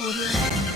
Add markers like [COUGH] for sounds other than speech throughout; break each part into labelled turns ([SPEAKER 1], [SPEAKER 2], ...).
[SPEAKER 1] Audio.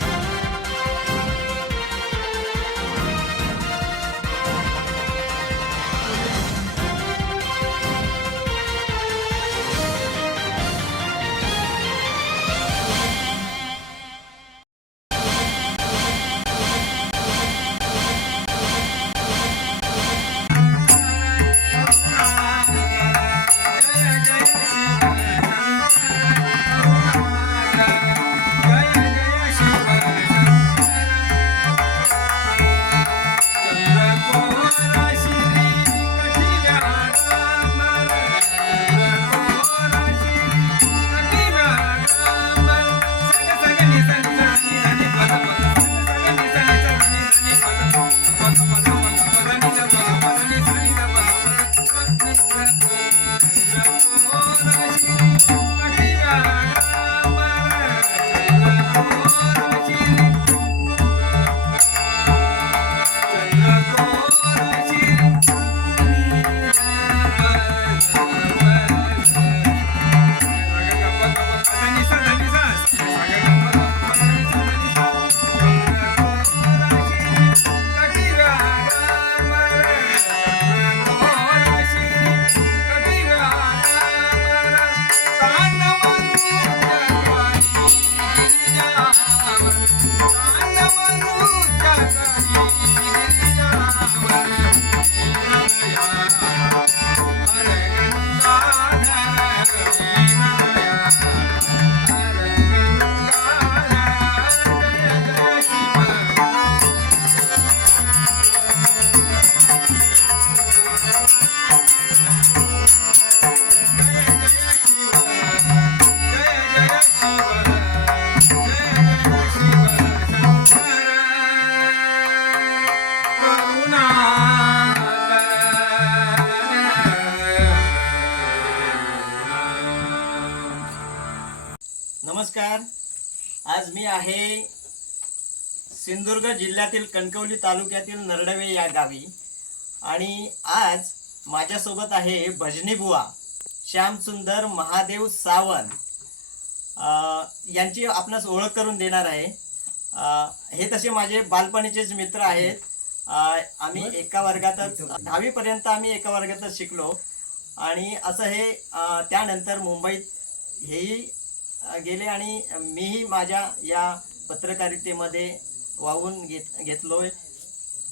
[SPEAKER 1] Sindhudurg जिल्ह्यातील कणकवली तालुक्यातील नरडवे या गावी. आणि आज माझ्यासोबत आहे भजनी बुवा श्यामसुंदर महादेव सावंत. यांची आपणास ओळख करून देणार आहे. हे तसे माझे बालपणीचेच मित्र आहेत. आम्ही एका वर्गातच दहावीपर्यंत आम्ही एका वर्गातच शिकलो. आणि असं हे त्यानंतर मुंबईत हेही गेले आणि मीही माझ्या या पत्रकारितेमध्ये वाहून घेत घेतलोय.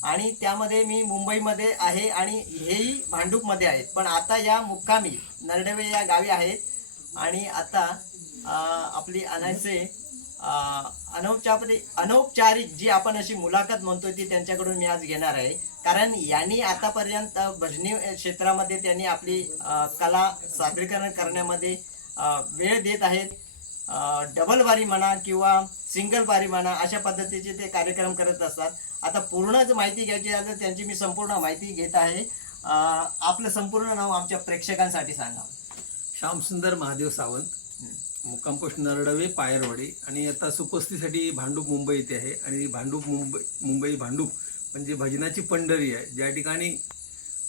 [SPEAKER 1] आणि त्यामध्ये मी मुंबईमध्ये आहे आणि हेही भांडूपमध्ये आहेत. पण आता या मुक्कामी नरडवे या गावी आहेत. आणि आता आपली अनायसे अनौपचारिक अनौपचारिक जी आपण अशी मुलाखत म्हणतो ती त्यांच्याकडून मी आज घेणार आहे. कारण यांनी आतापर्यंत भजनी क्षेत्रामध्ये त्यांनी आपली कला सादरीकरण करण्यामध्ये वेळ देत आहेत. डबल बारी म्हणा किंवा सिंगल बारी म्हणा अशा पद्धतीचे ते कार्यक्रम करत असतात. आता पूर्णच माहिती घ्यायची आहे तर त्यांची मी संपूर्ण माहिती घेत आहे. आपलं संपूर्ण नाव आमच्या प्रेक्षकांसाठी सांगा.
[SPEAKER 2] श्यामसुंदर महादेव सावंत मुक्काम पोस्ट नरडवे पायरवाडी आणि आता सुपस्तीसाठी भांडूप मुंबई इथे आहे आणि भांडूप मुंबई मुंबई भांडूप म्हणजे भजनाची पंढरी आहे. ज्या ठिकाणी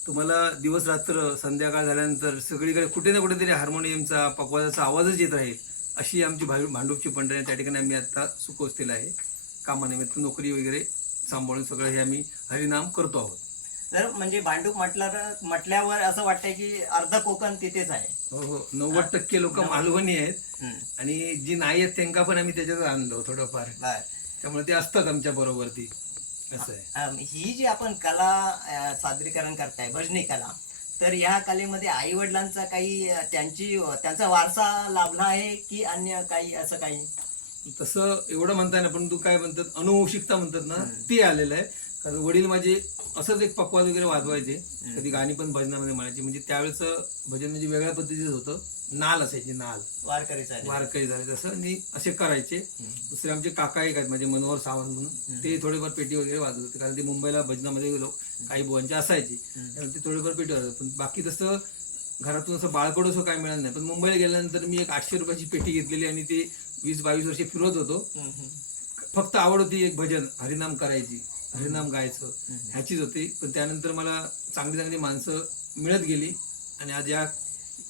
[SPEAKER 2] तुम्हाला दिवस रात्र संध्याकाळ झाल्यानंतर सगळीकडे कुठे ना कुठेतरी हार्मोनियमचा पकवाजाचा आवाजच येत राहील. अशी आमची भा भांडूपची पंढरी आहे. त्या ठिकाणी आम्ही आता सुकोस्तीला आहे. कामानिमित्त नोकरी वगैरे सांभाळून सगळं हे आम्ही हरिनाम करतो आहोत.
[SPEAKER 1] तर म्हणजे भांडूप म्हटलं म्हटल्यावर असं वाटतंय की अर्ध कोकण तिथेच आहे.
[SPEAKER 2] हो हो. नव्वद टक्के लोक मालवणी आहेत. आणि जी नाही आहेत त्यांना पण आम्ही त्याच्यात आणलो थोडंफार. त्यामुळे ते असतात आमच्या बरोबर ती. असं आहे.
[SPEAKER 1] ही जी आपण कला सादरीकरण करताय भजनी कला तर या कलेमध्ये आई वडिलांचा काही त्यांची त्यांचा वारसा लाभला आहे की अन्य काही असं काही?
[SPEAKER 2] तसं एवढं म्हणताय ना पण तू काय म्हणतात अनुवंशिकता म्हणतात ना ते आलेलं आहे. कारण वडील माझे असंच एक पकवाद वगैरे वाजवायचे. कधी गाणी पण भजनामध्ये म्हणायची. म्हणजे त्यावेळेस भजन म्हणजे वेगळ्या पद्धतीचं होतं. नाल असायची नाल.
[SPEAKER 1] वारकरीचा
[SPEAKER 2] वारकरी झाले. तसं आणि असे करायचे. दुसरे आमचे काका एक आहेत म्हणजे मनोहर सावंत म्हणून. ते थोडेफार पेटी वगैरे वाजवत होते. कारण ते मुंबईला भजनामध्ये लोक काही बुवांचे असायचे. ते थोडेफार पेटी वाजवत पण बाकी तसं घरातून असं बाळकडं असं काय मिळालं नाही. पण मुंबईला गेल्यानंतर मी एक आठशे रुपयाची पेटी घेतलेली आणि ते वीस बावीस वर्षे फिरत होतो. फक्त आवड होती एक भजन हरिनाम करायची हरिनाम गायचं ह्याचीच होती. पण त्यानंतर मला चांगली चांगली माणसं मिळत गेली आणि आज या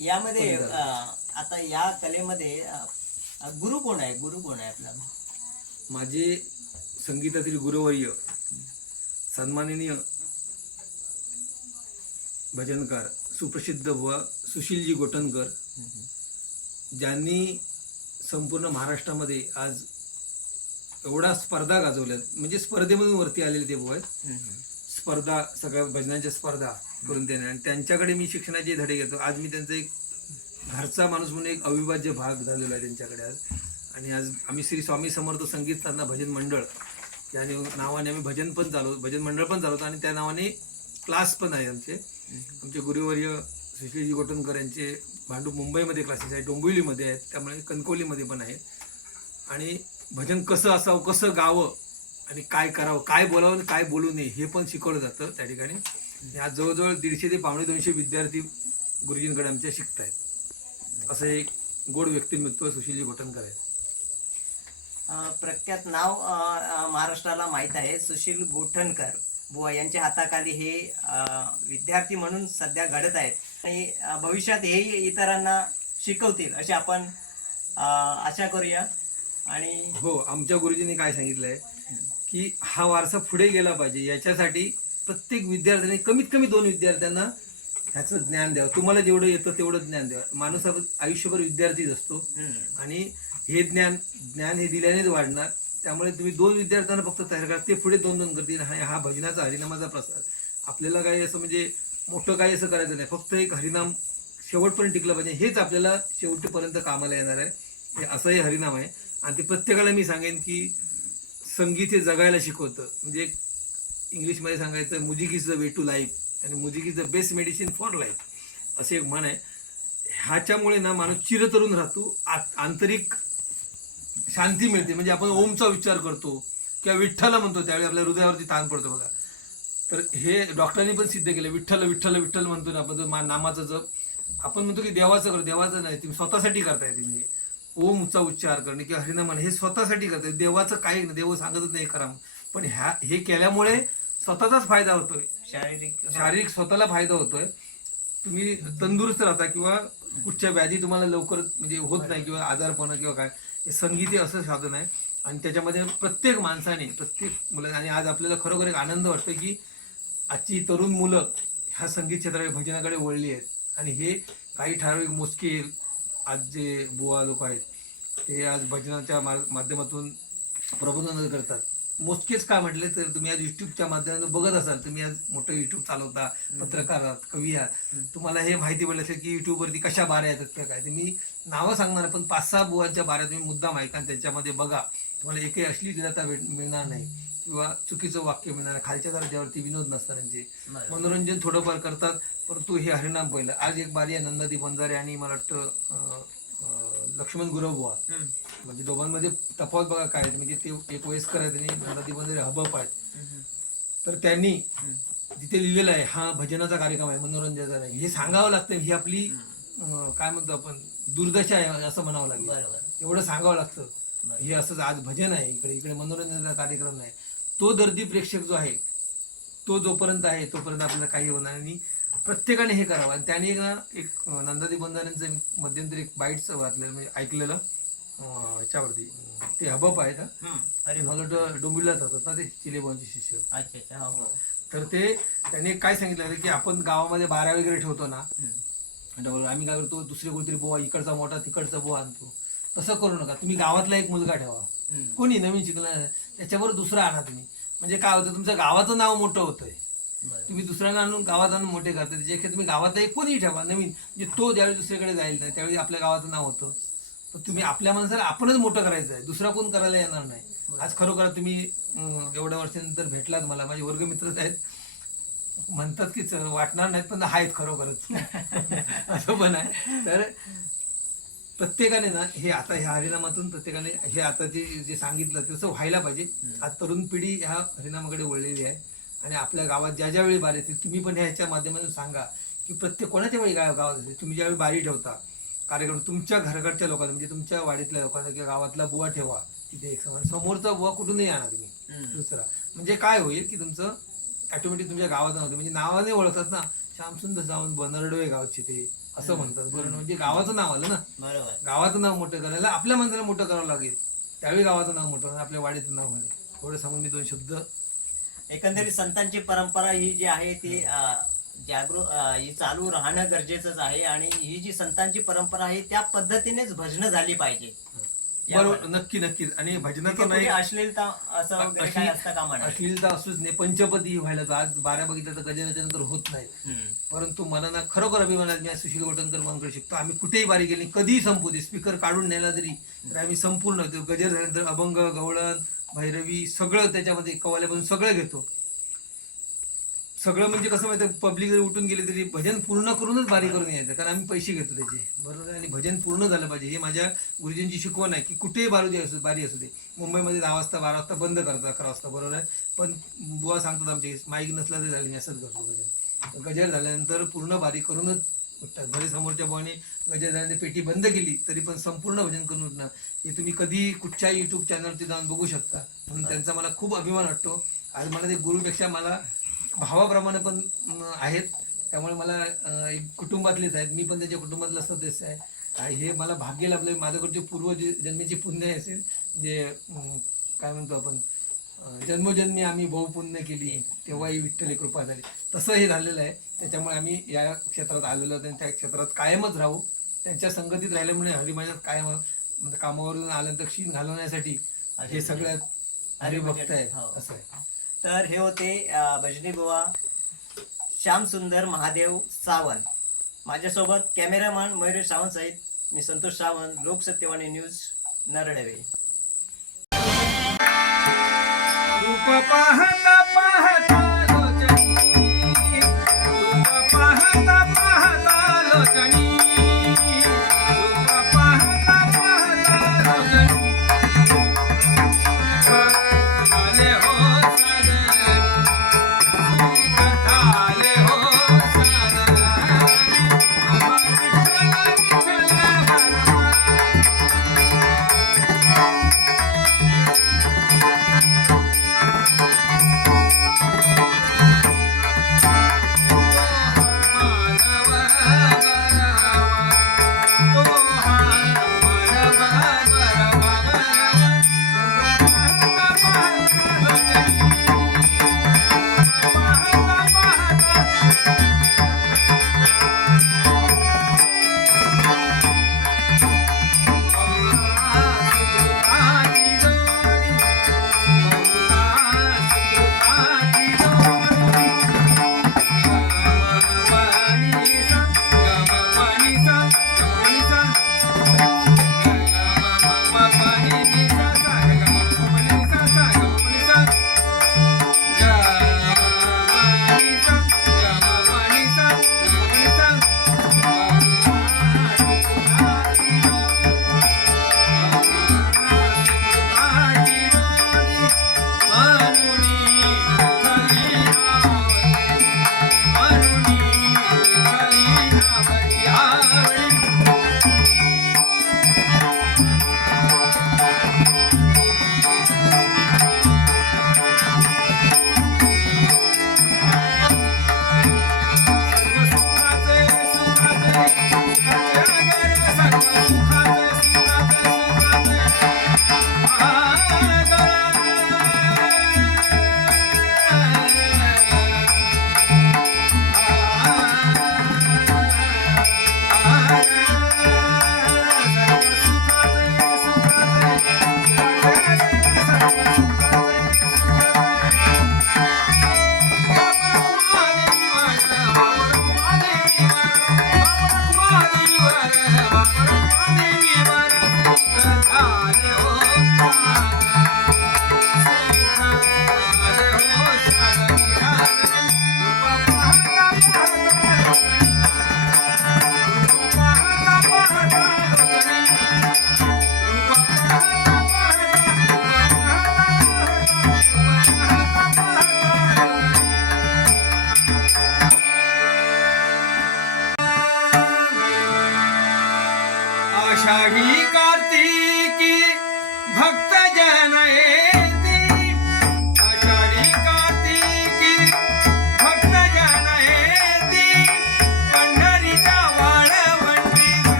[SPEAKER 1] यामध्ये आता या कलेमध्ये गुरु कोण आहे? गुरु कोण आहे आपला?
[SPEAKER 2] माझे संगीतातील गुरुवर्य सन्माननीय भजनकार सुप्रसिद्ध बुवा सुशीलजी गोटनकर ज्यांनी संपूर्ण महाराष्ट्रामध्ये आज एवढा स्पर्धा गाजवल्यात. म्हणजे स्पर्धेमधून वरती आलेले ते बुवा आहेत. स्पर्धा सगळ्या भजनांच्या स्पर्धा करून देणे आणि त्यांच्याकडे मी शिक्षणाचे धडे घेतो. आज मी त्यांचा एक घरचा माणूस म्हणून एक अविभाज्य भाग झालेला आहे त्यांच्याकडे आज. आणि आज आम्ही श्री स्वामी समर्थ संगीत साधना भजन मंडळ या निव- नावाने आम्ही भजन पण चालवतो भजन मंडळ पण चालवतो आणि त्या नावाने क्लास पण आहे आमचे. आमचे गुरुवर्य सुशीलजी गोटणकर यांचे भांडू मुंबईमध्ये क्लासेस आहे डोंबिवलीमध्ये आहेत त्यामुळे कणकवलीमध्ये पण आहेत. आणि भजन कसं असावं कसं गावं आणि काय करावं काय बोलावं आणि काय बोलू नये हे पण शिकवलं जातं त्या ठिकाणी. ह्या आज जवळजवळ दीडशे ते पावणे दोनशे विद्यार्थी गुरुजींकडे आमच्या शिकत आहेत असं एक गोड व्यक्तिमत्व सुशीलजी गोटणकर आहे
[SPEAKER 1] प्रख्यात नाव महाराष्ट्राला माहीत आहे सुशील गोठणकर बुवा यांच्या हाताखाली हे विद्यार्थी म्हणून सध्या घडत आहेत. आणि भविष्यात हेही इतरांना शिकवतील अशी आपण आशा करूया. आणि
[SPEAKER 2] हो आमच्या गुरुजींनी काय सांगितलंय की हा वारसा पुढे गेला पाहिजे. याच्यासाठी प्रत्येक विद्यार्थ्याने कमीत कमी दोन विद्यार्थ्यांना ह्याचं ज्ञान द्यावं. तुम्हाला जेवढं येतं तेवढं ज्ञान द्यावं. माणूस आयुष्यभर विद्यार्थीच असतो. आणि हे ज्ञान ज्ञान हे दिल्यानेच वाढणार. त्यामुळे तुम्ही दोन विद्यार्थ्यांना फक्त तयार करा. ते पुढे दोन दोन करतील. आणि हा भजनाचा हरिनामाचा प्रसार आपल्याला काही असं म्हणजे मोठं काही असं करायचं नाही. फक्त एक हरिनाम शेवटपर्यंत टिकलं पाहिजे. हेच आपल्याला शेवटपर्यंत कामाला येणार आहे. हे असंही हरिनाम आहे. आणि ते प्रत्येकाला मी सांगेन की संगीत हे जगायला शिकवतं. म्हणजे इंग्लिशमध्ये सांगायचं music is the way to life आणि music is the best medicine for life असे एक म्हण आहे. ह्याच्यामुळे ना माणूस चिरतरुण राहतो. आत- आंतरिक शांती मिळते. म्हणजे आपण ओमचा उच्चार करतो किंवा विठ्ठल म्हणतो त्यावेळी आपल्या हृदयावरती ताण पडतो बघा. तर हे डॉक्टरांनी पण सिद्ध केलं विठ्ठल विठ्ठल विठ्ठल म्हणतो ना आपण मा- नामाचा जप. आपण म्हणतो की देवाचं कर देवाचं नाही तुम्ही स्वतःसाठी करताय तुम्ही. ओमचा उच्चार करणे किंवा हरिनामान हे स्वतःसाठी करताय. देवाचं काही नाही देव सांगतच नाही करा. पण ह्या हे केल्यामुळे स्वतःचाच फायदा होतोय.
[SPEAKER 1] शारीरिक
[SPEAKER 2] शारीरिक स्वतःला फायदा होतोय. तुम्ही तंदुरुस्त राहता किंवा कुठच्या व्याधी तुम्हाला लवकर म्हणजे होत नाही किंवा आजारपण किंवा काय. हे संगीत हे असं साधन आहे. आणि त्याच्यामध्ये प्रत्येक माणसाने प्रत्येक मुलाने आणि आज आपल्याला खरोखर एक आनंद वाटतो की आजची तरुण मुलं ह्या संगीत क्षेत्राकडे भजनाकडे वळली आहेत. आणि हे काही ठराविक मोजके आज जे बुवा लोक आहेत ते आज भजनाच्या मा- माध्यमातून प्रबोधन करतात. मोजकेच का म्हटले तर तुम्ही आज युट्यूबच्या माध्यमातून बघत असाल. तुम्ही आज मोठं युट्यूब चालवता पत्रकार आहात कवी आहात. तुम्हाला हे माहिती पडलं असेल की युट्यूबवरती कशा बाऱ्या येतात किंवा काय. ते मी नावं सांगणार पण पाच सहा बुवांच्या बाऱ्या तुम्ही मुद्दाम ऐका त्याच्यामध्ये बघा. तुम्हाला एकही अश्लीलता मिळणार नाही किंवा चुकीचं वाक्य मिळणार. खालच्या दर्जावरती विनोद
[SPEAKER 1] बरोबर.
[SPEAKER 2] मनोरंजन थोडंफार करतात परंतु हे हरिनाम पहिलं. आज एक बारी आहे नंदादी बंजारे आणि मला वाटतं लक्ष्मण गुरव बुवा. म्हणजे दोघांमध्ये तफावत बघा काय आहे. म्हणजे ते एक वयस्कर आहेत आणि नंदादी बंजारे हबप आहेत तर त्यांनी. जिथे लिहिलेलं आहे हा भजनाचा कार्यक्रम आहे मनोरंजनाचा नाही हे सांगावं लागतं ही आपली अं, काय म्हणतो आपण दुर्दशा आहे असं म्हणावं लागेल
[SPEAKER 1] बरोबर
[SPEAKER 2] एवढं सांगावं लागतं. हे असंच आज भजन आहे इकडे इकडे मनोरंजनाचा कार्यक्रम नाही तो दर्दी प्रेक्षक जो आहे तो जोपर्यंत आहे तोपर्यंत आपल्याला काही होणार नाही. आणि प्रत्येकाने हे करावं आणि त्याने ना एक अं, नंदादी बंधाऱ्यांचं मी मध्यंतरी एक बाईटचं वाचलेलं म्हणजे ऐकलेलं ह्याच्यावरती अं, ते हबप आहेत हा.
[SPEAKER 1] हम्म, अरे
[SPEAKER 2] मला वाटतं डोंबिवलीलाच होतात ना ते चिलेबॉनचे शिष्य.
[SPEAKER 1] अच्छा अच्छा हो हो.
[SPEAKER 2] तर ते त्यांनी काय सांगितलं की आपण गावामध्ये बारा वगैरे ठेवतो ना
[SPEAKER 1] हम्म,
[SPEAKER 2] डबल आम्ही काय करतो दुसरे कोणतरी बोवा इकडचा मोठा तिकडचा बोवा आणतो. तसं करू नका तुम्ही गावातला एक मुलगा ठेवा.
[SPEAKER 1] हम्म.
[SPEAKER 2] कोणी नवीन शिकला त्याच्यावर दुसरा आणा तुम्ही. म्हणजे काय होतं तुमचं गावाचं नाव मोठं होतंय.
[SPEAKER 1] बरं.
[SPEAKER 2] तुम्ही दुसऱ्यांना आणून गावात आणून मोठे करता त्याच्यापेक्षा तुम्ही गावातला एक कोणी ठेवा नवीन. म्हणजे तो ज्यावेळी दुसरीकडे जाईल ना त्यावेळी आपल्या गावाचं नाव होतं. तर तुम्ही आपल्या माणसाला आपणच मोठं करायचं आहे. दुसरा कोण करायला येणार नाही. आज खरोखर तुम्ही अं, एवढ्या वर्षानंतर भेटलात मला. माझे वर्गमित्रच आहेत. म्हणतात की च- वाटणार नाहीत पण आहेत खरोखरच. [LAUGHS] असं पण आहे. तर प्रत्येकाने ना हे आता ह्या हरिनामातून प्रत्येकाने हे आता जे जे सांगितलं तसं व्हायला पाहिजे. आज तरुण पिढी ह्या हरिनामाकडे वळलेली आहे. आणि आपल्या गावात ज्या ज्या वेळी बारी येते तुम्ही पण ह्याच्या माध्यमातून सांगा की प्रत्येक कोणाच्या वेळी गाव गावात असेल तुम्ही ज्यावेळी बारी ठेवता कार्यक्रम तुमच्या घरकडच्या लोकांना म्हणजे तुमच्या वाडीतल्या लोकांना किंवा गावातला बुवा ठेवा तिथे एक समान समोरचा बुवा कुठूनही आणा तुम्ही. दुसरा. म्हणजे काय होईल की तुमचं ऑटोमॅटिक तुमच्या गावात नाव. म्हणजे नावाने ओळखतात ना श्यामसुंदर सावंत बनरडोळे गावचे ते असं म्हणतात. बरं म्हणजे गावाचं नाव आलं ना.
[SPEAKER 1] बरोबर.
[SPEAKER 2] गावाचं नाव मोठं करायला आपल्या माणसाला मोठं करावं लागेल. त्यावेळी गावाचं नाव मोठं आणि आपल्या वाडीचं नाव म्हणे थोडं सांगून मी दोन शब्द.
[SPEAKER 1] एकंदरीत संतांची परंपरा ही जी आहे ती अं, जागृ अं, ही चालू राहणं गरजेचंच आहे आणि ही जी संतांची परंपरा आहे त्या पद्धतीनेच भजनं झाली पाहिजे.
[SPEAKER 2] बरोबर नक्की नक्कीच आणि भजनाचं नाही
[SPEAKER 1] अश्लीलता असं काय असतं का म्हणा
[SPEAKER 2] अश्लीलता असूच नाही पंचपदी व्हायला तर आज बारा बघितलं तर गजानच्या नंतर होत नाही. परंतु मला ना खरोखर अभिमान आहे मी सुशील वटणकर म्हणून शिकतो. आम्ही कुठेही बारी गेली कधीही संपू दे. स्पीकर काढून नेला तरी तर आम्ही संपूर्ण गजर झाल्यानंतर अभंग गवळण भैरवी सगळं त्याच्यामध्ये कवाल्यापासून सगळं घेतो. सगळं म्हणजे कसं माहिती पब्लिक जरी उठून गेली तरी भजन पूर्ण करूनच बारी करून यायचं कारण आम्ही पैसे घेतो त्याचे. बरोबर आहे? आणि भजन पूर्ण झालं पाहिजे. हे माझ्या गुरुजींची शिकवण आहे की कुठेही बारू दे असू बारी असू दे. मुंबईमध्ये दहा वाजता बारा वाजता बंद करतात अकरा वाजता बरोबर आहे? पण बुवा सांगतात आमचे माईक नसला तरी झालं मी असंच करतो भजन. गजर झाल्यानंतर पूर्ण बारी करूनच उठतात. घरी समोरच्या बुवाने गजर झाल्यानंतर पेटी बंद केली तरी पण संपूर्ण भजन करून उठणार हे तुम्ही कधी कुठच्याही युट्यूब चॅनलवरती जाऊन बघू शकता. म्हणून त्यांचा मला खूप अभिमान वाटतो. आज मला ते गुरुपेक्षा मला भावाप्रमाणे पण आहेत. त्यामुळे मला एक कुटुंबातलेच आहेत. मी पण त्याच्या कुटुंबातला सदस्य आहे. आणि हे मला भाग्य लाभलं माझ्याकडचे पूर्व जे- जन्मीची पुण्य असेल जे काय म्हणतो आपण जन्मोजन्मी आम्ही बहुपुण्य केली तेव्हाही विठ्ठली कृपा झाली. तसं हे झालेलं आहे. त्याच्यामुळे आम्ही या क्षेत्रात आलेलो आहोत आणि त्या क्षेत्रात कायमच राहू. त्यांच्या संगतीत राहिल्यामुळे हरिमानात कायम म्हणजे कामावरून आल्यानंतर क्षीण घालवण्यासाठी हे सगळ्यात हरिभक्त आहे.
[SPEAKER 1] हो.
[SPEAKER 2] असं आहे.
[SPEAKER 1] तर हे होते भजनी बुवा श्यामसुंदर महादेव सावंत. माझ्यासोबत कॅमेरामॅन मयुरेश सावंत साहेब मी संतोष सावंत लोकसत्यवाणी न्यूज नरडवे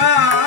[SPEAKER 2] 아.